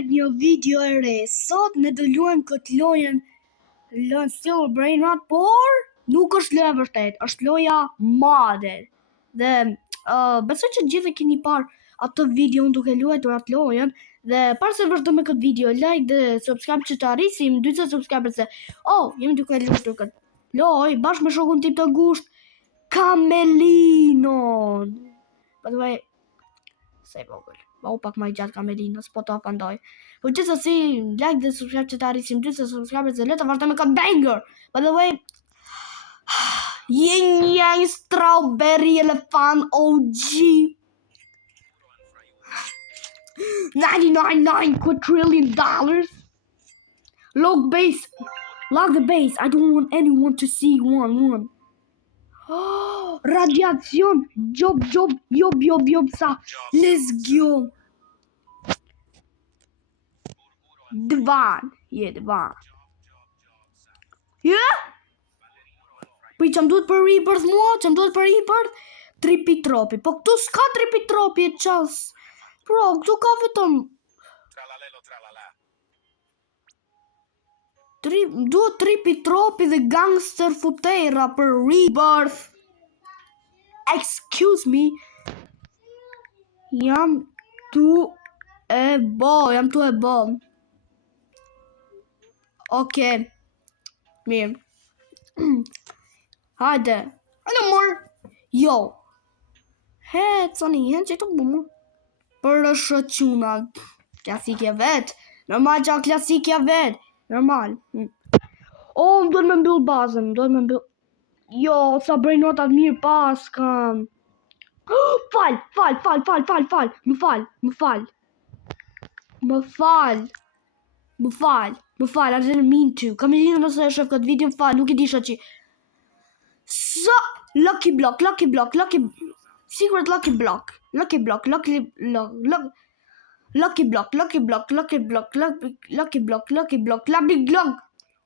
Një video e re. Sot ne do luajmë këtë lojën Still Brain Rot, por nuk është loja vërtet, është loja model. Dhe besoj që gjithë e keni parë atë video unë duke luajtur atë lojën. Dhe para se vazhdojmë me këtë video, like dhe subscribe që të arrisim 40 subscribers se jemi duke luajtur këtë lojë bashkë me shokun tim të ngushtë Kamelinon. By the way, se vogël. U pak më gjatë Kamelinos, po ta pandoj. Po gjithsesi, like dhe subscribe që të arrisim 40 subscribers dhe le të vazhdojmë me këtë banger. By the way, Yin Yang Strawberry Elephant OG. $99 quadrillion. Lock the base. I don't want anyone to see one. Radiación. Job sa. Let's go. Divan. Yeah? Po i qëm duhet për rebirth mua? Qëm duhet për rebirth? Tripitropi. Po këtu s'ka tripitropi e qas. Bro, këtu ka vetëm duhet tripitropi dhe gangster futera për rebirth. Excuse me. Jam tu e bo. Okay. Mirë. Hajde mor. Jo. Coni, që të bumë. Për është quna. Klasikja vet. Normal që klasikja vet. Normal. Më duhet me mbyll bazën. Jo, sa brejnotat mirë pas kam. Fal. Më fal. I didn't mean to. Kamelina nëse e shef këtë video më fal. Nuk I disha që. Lucky block. Secret lucky block. Lucky block.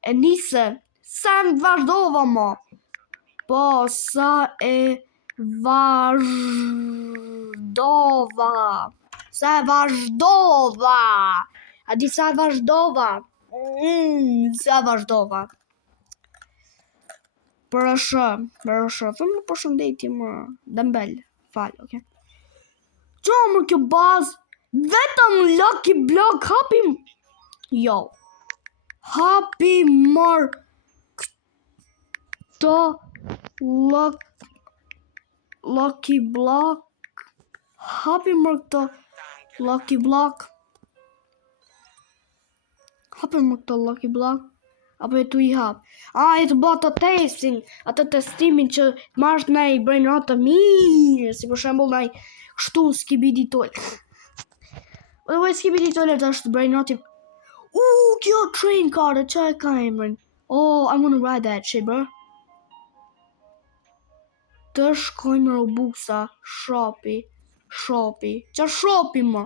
E nise. Sa e vazhdova mo. Po, sa e vazhdova. A di sa e vazhdova. Për është. Fëmë për shëndetje më. Dëmbel. Fal, okay. Qa më kjo bazë. Vetëm lucky block. Hapim. Jo. Hapi mër. Këto. Lucky block. Hapi mër këto. Lucky block. Apo e tu I hap. E të bë atë testin. Atë testimin që marrë në I brain rot të mirë. Si për shembull në I kështu Skibidi Toilet. Dhe Skibidi Toilet është brain rot I... kjo train car, që e ka emrin? I wanna ride that shit, bro. Të shkojmë Robuxa, shopi. Qa shopi, ma?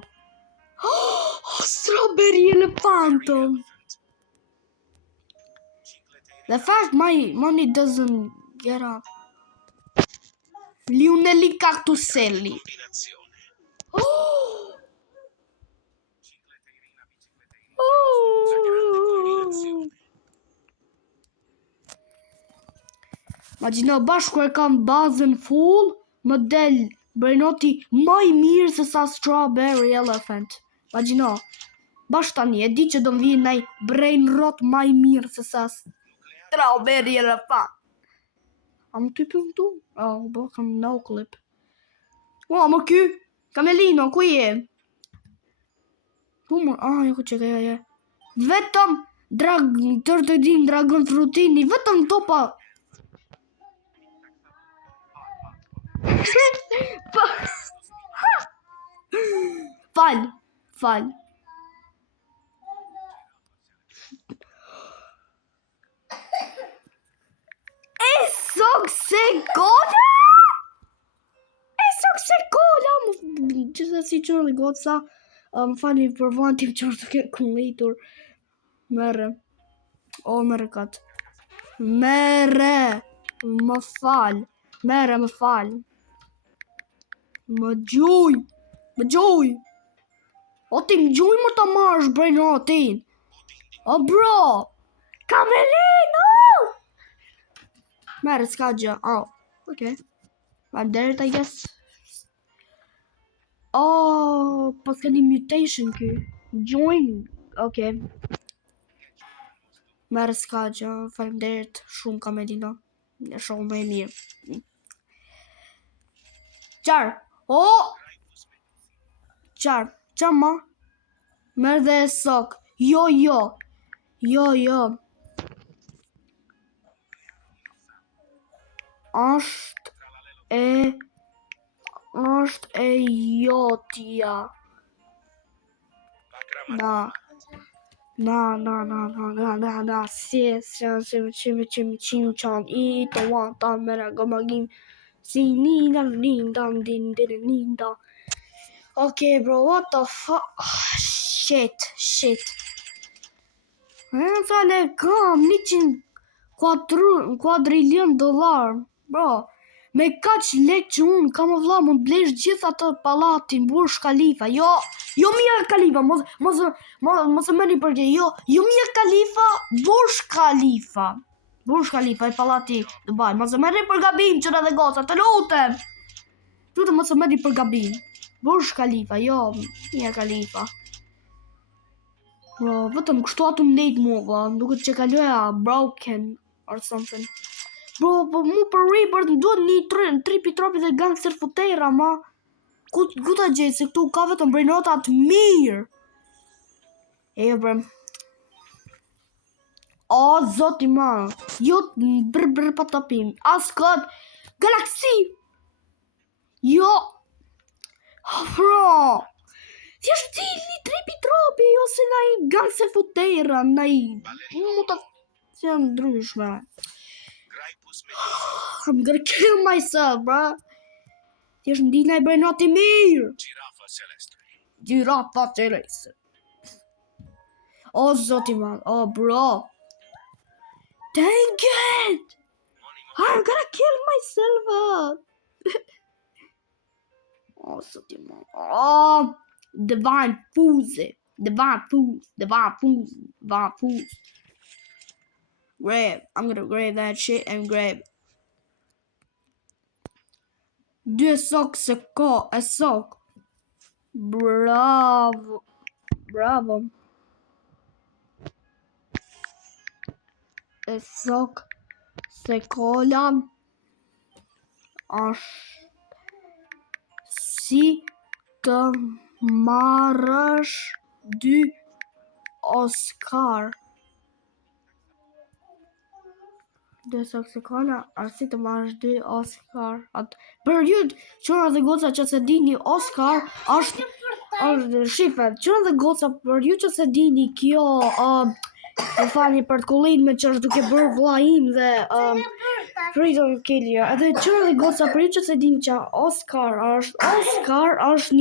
Strawberry Elephant. The fact my money doesn't get up. Lionelli Cactuselli. Imagjino bashkë e kam bazën full, më del brainoti më I mirë se sa Strawberry Elephant. Imagjino. Bashkë tani, e di që do më vijë nëj brain rot më I mirë se sa Strawberry Elephant. A më ty për tu? Kam no clip. Më ky? Kamelino, ku je? Tu më, jo ku që je. Vetëm tërtëdin dragon frutini, vetëm topa. Fal. Gjithë si qërë goca. Më fali për vojnë tim qërë të ke këmlitur. Mere. Mere katë. Më fal. Më gjuj. O ti më gjuj më të marrësh brain rotin. O bro. Kamelin, Merë, s'ka gjë. Okay. I'm dead, I guess. Pas ka një mutation ky. Join. Okay. Merë, s'ka gjë. Faleminderit shumë Kamelina. Në shumë më e mirë. Qarë. Qarë ma? Merë dhe sok. Jo. Është e jotja. Na. Chim chan I to want tam mera gomagim. Si ninda. Okay, bro, what the fuck? Shit. Fale kam 100 quadrillion dollar, bro. Me kaq lek që unë kam vëlla më blesh gjithë atë pallatin Burj Khalifa. Jo Mia Khalifa, mos e merrni për gjë. Jo Mia Khalifa, Burj Khalifa. Burj Khalifa e pallati Dubai. Mos e merrni për gabim që edhe goca, të lutem. Mos e merrni për gabim. Burj Khalifa, jo Mia Khalifa. Bro, vetëm kështu atë më lejt mua, duket që kaloja broken or something. Bro, mu për Rebirth më duhet një tripi tropi dhe gangster futera, ma. Ku ta gjej, se këtu ka vetëm brainota të mirë. Bre. Zoti ma. Jo brr patapim. Askat. Galaxy. Jo. Bro. Thjesht një tripi tropi, jo se na I gangster futera, na I mutacion janë ndryshme. I'm gonna kill myself, bro. Thjesht ndi na I brainoti mirë. Gjirafa celeste. Zoti man, bro. Dang it! I'm gonna kill myself. Zoti man. Divine Foozy. Grab. I'm gonna grab that shit and grab 2 sok se ka e sok. Bravo. E sok se kola është si të marrësh 2 Oscar. 2 sok se kola është si të marrësh 2 Oscar. Për ju çuna dhe goca që se dini Oscar është shifet. Çuna dhe goca për ju që se dini kjo e fani për të kullin me që është duke bërë vlla im dhe Freedom Killer. Edhe çuna dhe goca për ju që se dini që Oscar është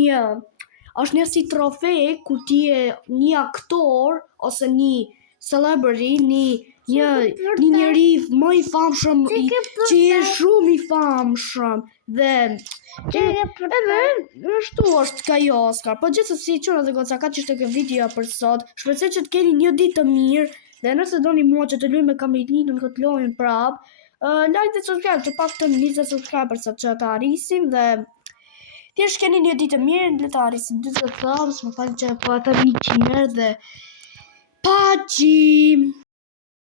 një si trofe ku ti je një aktor ose një celebrity, një njeri më I famshëm që je shumë I famshëm dhe edhe ashtu është ka jo Oscar. Po gjithsesi çuna dhe goca ka që ishte kjo video për sot. Shpresoj që të keni një ditë të mirë dhe nëse doni mua që të luaj me Kamelinën këtë lojën prap, like dhe subscribe që paktën 20 subscribers sa që ta arrisim dhe thjesht keni një ditë të mirë, le ta arrisim 40 subs, më falni që po e them 100 herë dhe paçi.